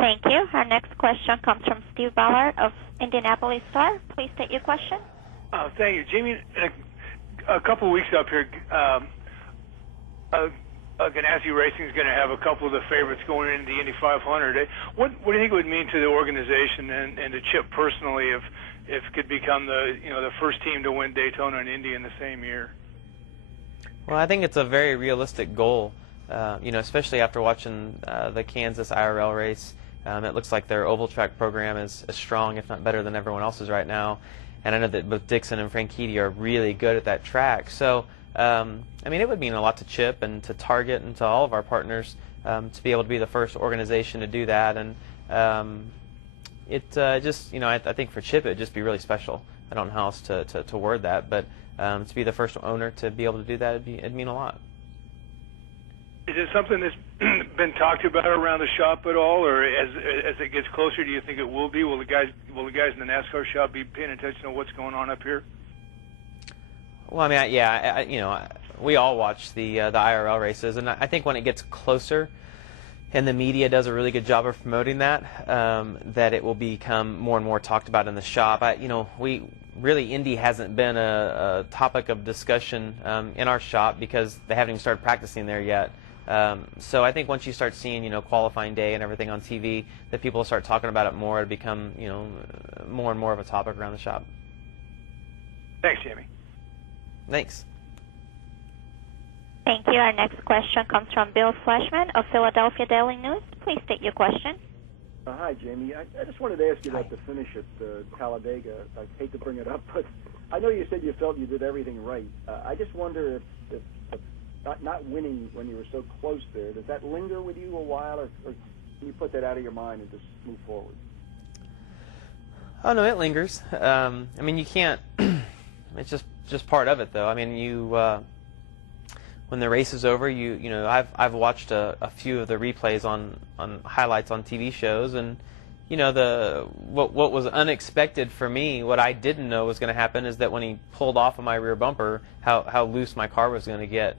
Thank you. Our next question comes from Steve Ballard of Indianapolis Star. Please state your question. Thank you, Jamie. A couple of weeks up here, Ganassi Racing is going to have a couple of the favorites going into the Indy 500. What do you think it would mean to the organization and to Chip personally if it could become the first team to win Daytona and Indy in the same year? Well, I think it's a very realistic goal. Especially after watching the Kansas IRL race. It looks like their oval track program is as strong, if not better, than everyone else's right now. And I know that both Dixon and Franchitti are really good at that track. So, it would mean a lot to Chip and to Target and to all of our partners to be able to be the first organization to do that. And I think for Chip it would just be really special. I don't know how else to word that, but to be the first owner to be able to do that, it'd mean a lot. Is it something that's been talked about around the shop at all, or as it gets closer, do you think it will be? Will the guys in the NASCAR shop be paying attention to what's going on up here? Well, we all watch the IRL races, and I think when it gets closer, and the media does a really good job of promoting that, that it will become more and more talked about in the shop. Indy hasn't been a topic of discussion in our shop because they haven't even started practicing there yet. So I think once you start seeing, qualifying day and everything on TV, that people will start talking about it more. It'll become, more and more of a topic around the shop. Thanks, Jamie. Thanks. Thank you. Our next question comes from Bill Flashman of Philadelphia Daily News. Please state your question. Hi, Jamie. I just wanted to ask you about the finish at Talladega. I hate to bring it up, but I know you said you felt you did everything right. I just wonder if not winning when you were so close there, does that linger with you a while, or can you put that out of your mind and just move forward? Oh, no, it lingers. You can't. It's just part of it, though. When the race is over, I've watched a few of the replays on highlights on TV shows, and what was unexpected for me, what I didn't know was going to happen, is that when he pulled off of my rear bumper, how loose my car was going to get.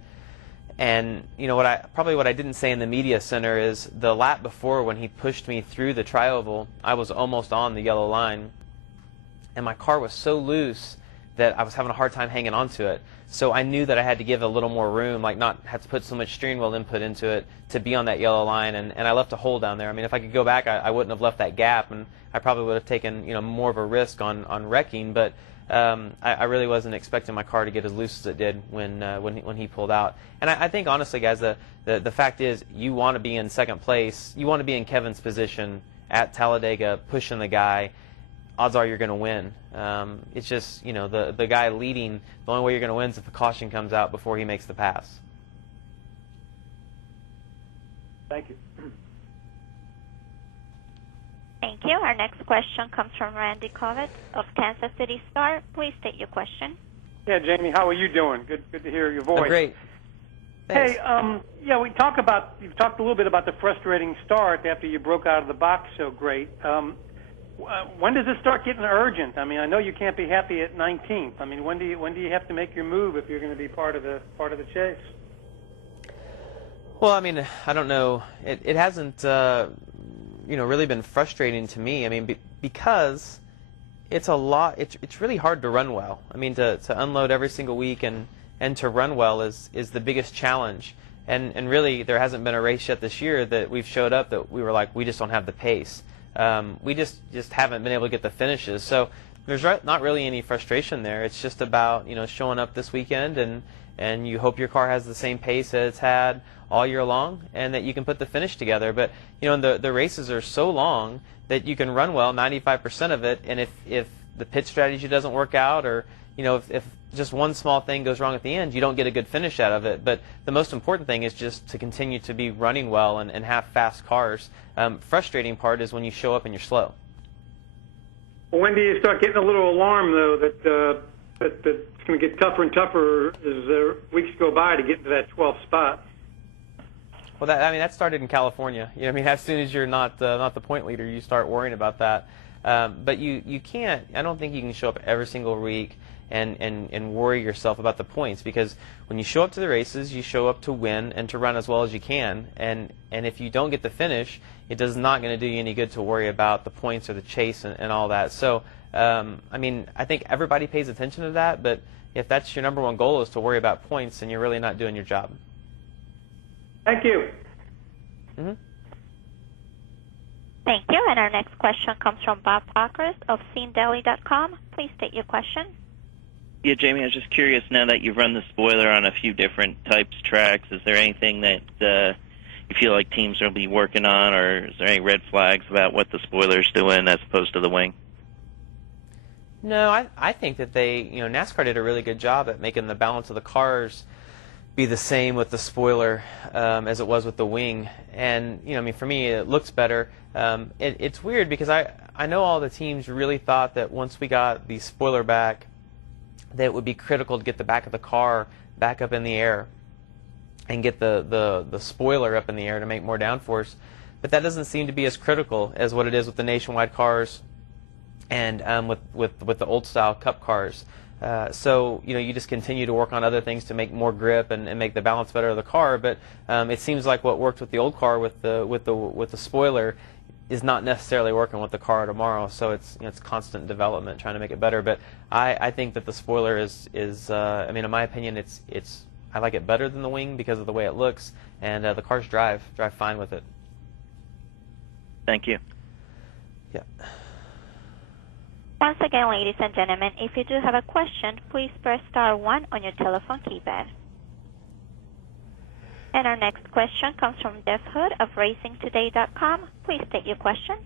And what I didn't say in the media center is the lap before, when he pushed me through the tri-oval, I was almost on the yellow line, and my car was so loose that I was having a hard time hanging on to it. So I knew that I had to give a little more room, like not have to put so much steering wheel input into it to be on that yellow line, and I left a hole down there. If I could go back, I wouldn't have left that gap, and I probably would have taken more of a risk on wrecking, but I really wasn't expecting my car to get as loose as it did when he pulled out. And I think, honestly, guys, the fact is, you want to be in second place. You want to be in Kevin's position at Talladega, pushing the guy. Odds are you're going to win. It's just, the guy leading, the only way you're going to win is if the caution comes out before he makes the pass. Thank you. Thank you. Our next question comes from Randy Kovitz of Kansas City Star. Please state your question. Yeah, Jamie, how are you doing? Good to hear your voice. I'm great. Thanks. Hey, you've talked a little bit about the frustrating start after you broke out of the box so great. When does this start getting urgent? I know you can't be happy at 19th. When do you have to make your move if you're going to be part of the chase? Well, I don't know. It hasn't really been frustrating to me. Because it's a lot. It's really hard to run well. To unload every single week and to run well is the biggest challenge. And really, there hasn't been a race yet this year that we've showed up that we were like, we just don't have the pace. We just haven't been able to get the finishes. So there's not really any frustration there. It's just about showing up this weekend, and you hope your car has the same pace that it's had all year long, and that you can put the finish together. But the races are so long that you can run well 95% of it, and if the pit strategy doesn't work out, or if just one small thing goes wrong at the end, you don't get a good finish out of it. But the most important thing is just to continue to be running well and have fast cars. Frustrating part is when you show up and you're slow. When do you start getting a little alarm, though, that it's going to get tougher and tougher as weeks go by to get into that 12th spot? Well, that started in California. As soon as you're not the point leader, you start worrying about that. But you can't. I don't think you can show up every single week and worry yourself about the points, because when you show up to the races, you show up to win and to run as well as you can. And if you don't get the finish, it does not going to do you any good to worry about the points or the chase and all that. So, I mean, I think everybody pays attention to that, but if that's your number one goal is to worry about points, then you're really not doing your job. Thank you. Mm-hmm. Thank you. And our next question comes from Bob Parkhurst of SceneDeli.com. Please state your question. Yeah, Jamie, I was just curious, now that you've run the spoiler on a few different types tracks, is there anything that you feel like teams will be working on, or is there any red flags about what the spoiler's doing as opposed to the wing? No, I think that NASCAR did a really good job at making the balance of the cars be the same with the spoiler as it was with the wing. And, I mean, for me, it looks better. It's weird because I know all the teams really thought that once we got the spoiler back, that it would be critical to get the back of the car back up in the air and get the spoiler up in the air to make more downforce. But that doesn't seem to be as critical as what it is with the nationwide cars and with the old style Cup cars. So you just continue to work on other things to make more grip and make the balance better of the car. But it seems like what worked with the old car with the spoiler is not necessarily working with the car tomorrow. So it's constant development trying to make it better. But I think that the spoiler is I mean, in my opinion, I like it better than the wing because of the way it looks, and the cars drive fine with it. Thank you. Yeah. Once again, ladies and gentlemen, if you do have a question, please press star 1 on your telephone keypad. And our next question comes from Jeff Hood of RacingToday.com. Please state your question.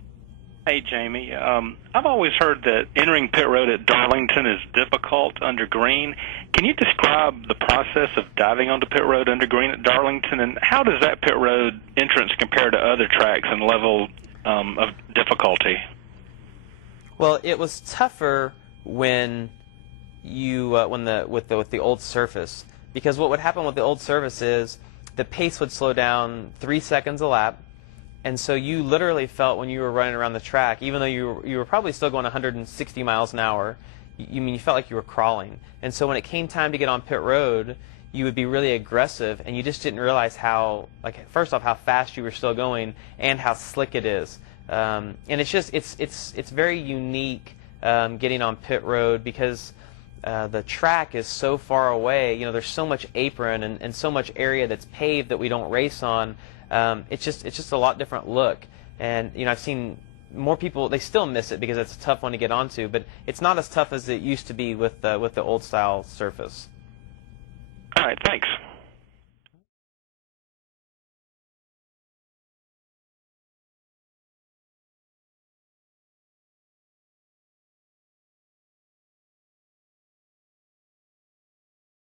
Hey, Jamie. I've always heard that entering pit road at Darlington is difficult under green. Can you describe the process of diving onto pit road under green at Darlington, and how does that pit road entrance compare to other tracks and level of difficulty? Well, it was tougher when with the old surface, because what would happen with the old surface is the pace would slow down 3 seconds a lap, and so you literally felt when you were running around the track, even though you were probably still going 160 miles an hour, you felt like you were crawling. And so when it came time to get on pit road, you would be really aggressive, and you just didn't realize how, first off, how fast you were still going and how slick it is. And it's very unique getting on pit road because the track is so far away. There's so much apron and so much area that's paved that we don't race on. It's just a lot different look. And I've seen more people, they still miss it because it's a tough one to get onto, but it's not as tough as it used to be with the old style surface. All right, thanks.